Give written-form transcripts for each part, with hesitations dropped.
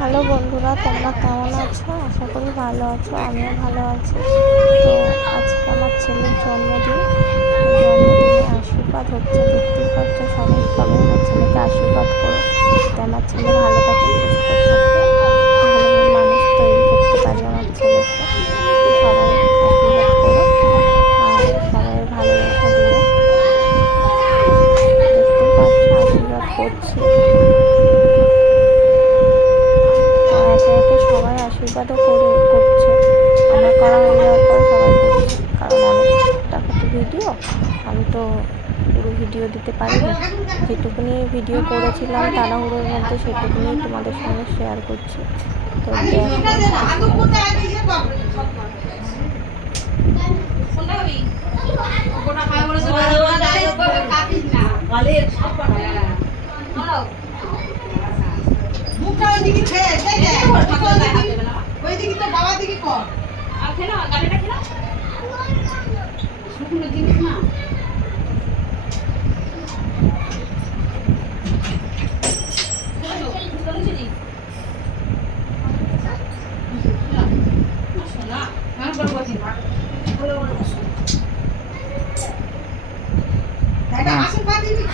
Hello বন্ধুরা, তোমরা কেমন আছো? আশা করি ভালো আছো, আমিও ভালো আছি। তো আজকে আমার ছেলের জন্মদিনে আশীর্বাদ হচ্ছে, দেখতেই পাচ্ছ সবাই। সবাই আমার ছেলেকে আশীর্বাদ করো, যাতে আমার ছেলে ভালো থাকে, সুস্থ থাকে, ভালো মানুষ তৈরি করতে পারি আমার ছেলেকে। সবাই আশীর্বাদ করো আর সবাই ভালোবাসা দিও। দেখতেই পাচ্ছ আশীর্বাদ করছি। একে একে সবাই আশীর্বাদও করছে। আমার করা হয়ে যাওয়ার পর সবাই করছে, কারণ অনেকটা তো ভিডিও, আমি তো পুরো ভিডিও দিতে পারিনি। যেটুকুনি ভিডিও করেছিলাম তাড়াহুড়োর মধ্যে, সেটুকুনি তোমাদের সঙ্গে শেয়ার করছি। তো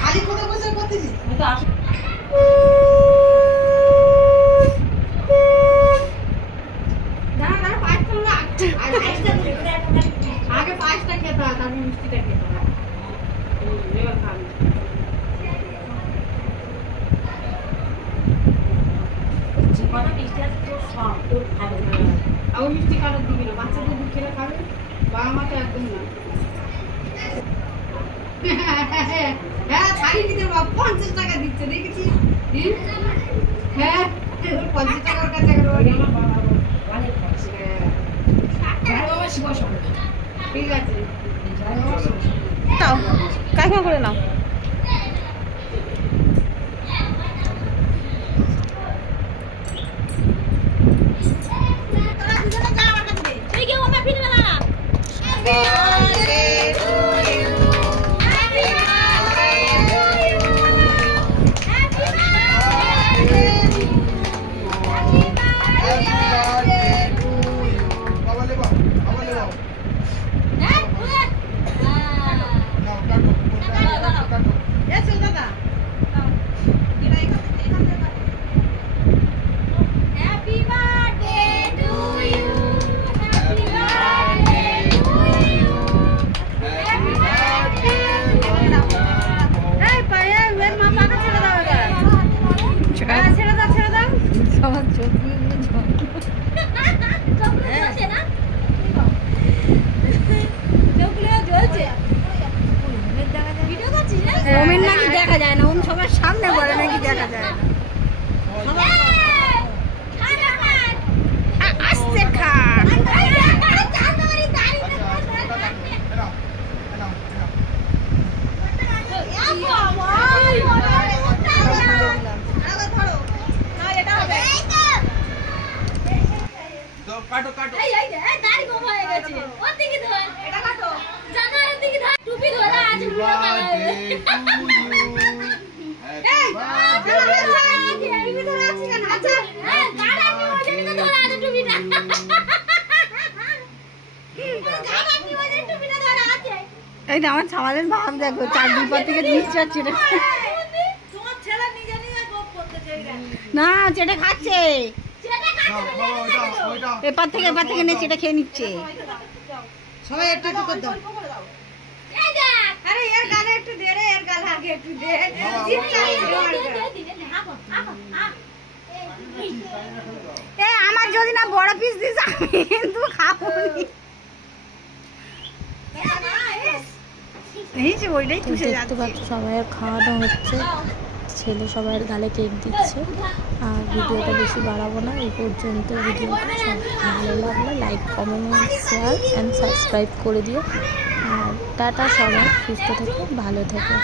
খালি কোথাও বসে করতেছি আগে পাঁচটা খেতে হয়, তারপর মিষ্টিটা খেতে হয়। এবার খাবি মিষ্টি কারোর দিবি না, বাচ্চাদের দুধ খেলে খাবে, বাবা মা তো একদম না। হ্যাঁ ছাড়িয়ে দিতে 50 টাকা দিচ্ছে, দেখেছিস? হ্যাঁ 50 টাকার কাছে ঠিক আছে, নাও কাকিমা করে নাও। ওমের নাকি দেখা যায় না, ওম সবার সামনে বলে নাকি দেখা যায় না। আসছে খা কাটো কাটো দাড়ি কম হয়ে গেছে, ওর দিকে ধর, এটা কাটো, জানার দিকে ধর, টুপি ধরা আছে পুরো কালো। এই টুপি ধরা আছে কেন? আচ্ছা হ্যাঁ গাড়া কি ওজনে তো ধরা আছে টুপিটা। গাড়া কি ওজনে টুপিটা ধরা আছে। এই না আমার ছামালের ভাব দেখো, চার দুই পা থেকে দিচ্ছে না। তোমার ছেলে নিজে নিজে গোপ করতে চাই না, চেটে খাচ্ছে, এপার থেকে নে চেটে খেয়ে নিচ্ছে। সবাই একটু একটু করে দাও। আরে এর গালে একটু দে রে, এর গালে আগে একটু দে। আমার যদি না বড় পিস দিস আমি কিন্তু খাবো ওইটাই তুষে যাচ্ছে। সবাই খাওয়া দাওয়া হচ্ছে, ছেলে সবাই গালে কেক দিচ্ছে। আর ভিডিওটা বেশি বাড়াবো না, এই পর্যন্ত। ভিডিওটা সব ভালো লাগলে like, comment, share and subscribe করে দিও। আর টাটা, সবাই সুস্থ থেকো, ভালো থেকো।